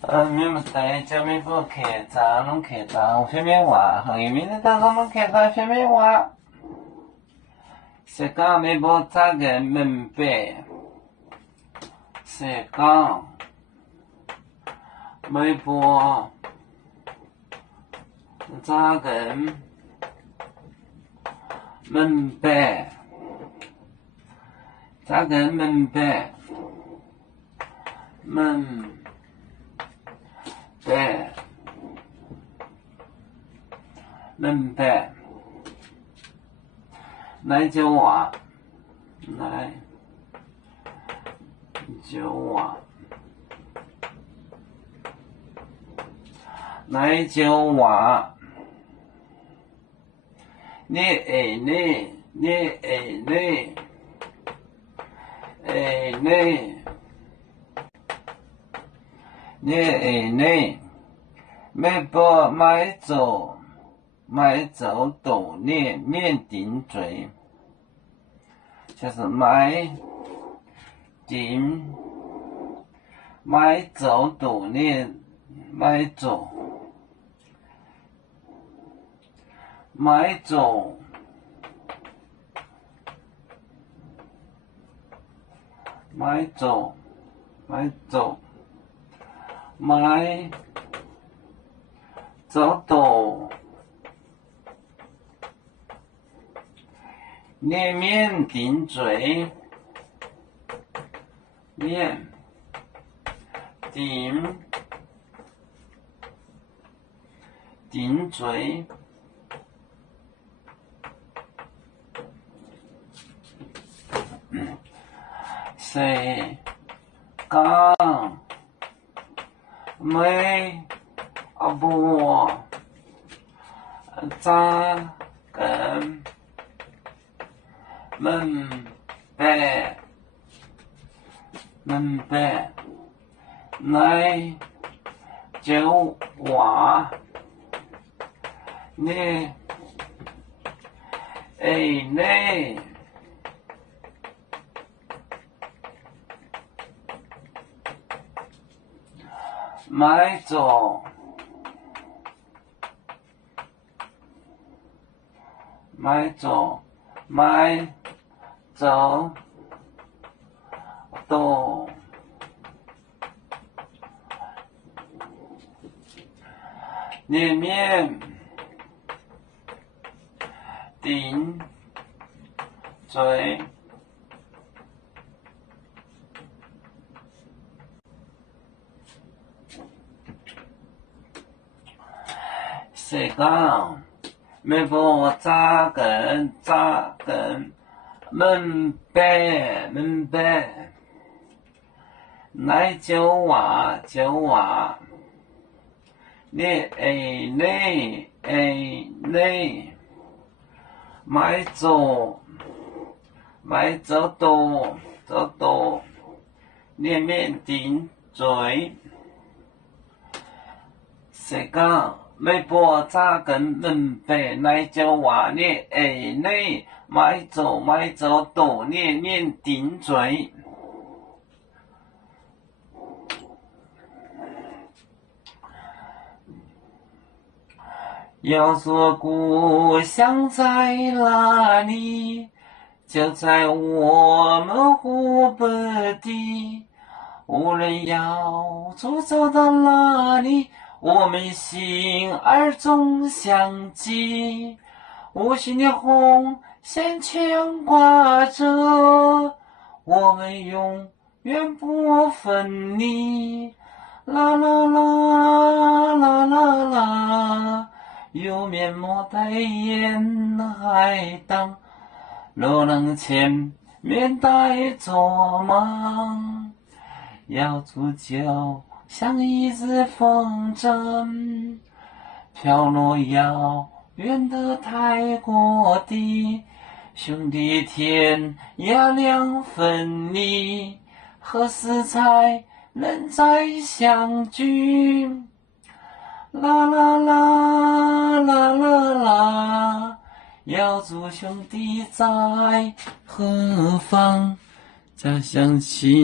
面目在叫面部客栈，拢客栈phía bên ngoài，行面的当中拢客栈phía bên ngoài。是讲面部咋个明白？是讲面部咋个明白？咋个明白？明白，明白，来就话，来就话，来就话，你爱你，你爱你，爱你。你爱你，没不买走赌念面顶嘴，就是买走赌念买走买走买走买走。买走赌念面顶嘴，面顶嘴，谁讲？没不咋跟明白来就话你爱你买走赌念面顶嘴。是讲没不咋跟明白，来就话你爱你，买走赌念面顶嘴，是讲。没不咋跟明白，来就话你爱你，买走赌念面顶嘴。要说故乡在哪里，就在我们湖北地。无论要走到哪里，我们心儿总相系，无形的红线牵挂着，我们永远不分离。啦啦啦啦啦啦，有面膜代言海棠，若能前面带着忙，要煮酒像一只风筝，飘落遥远的泰国地。兄弟天涯两分离，何时才能再相聚？啦啦啦啦啦啦，要祝兄弟在何方？家乡亲。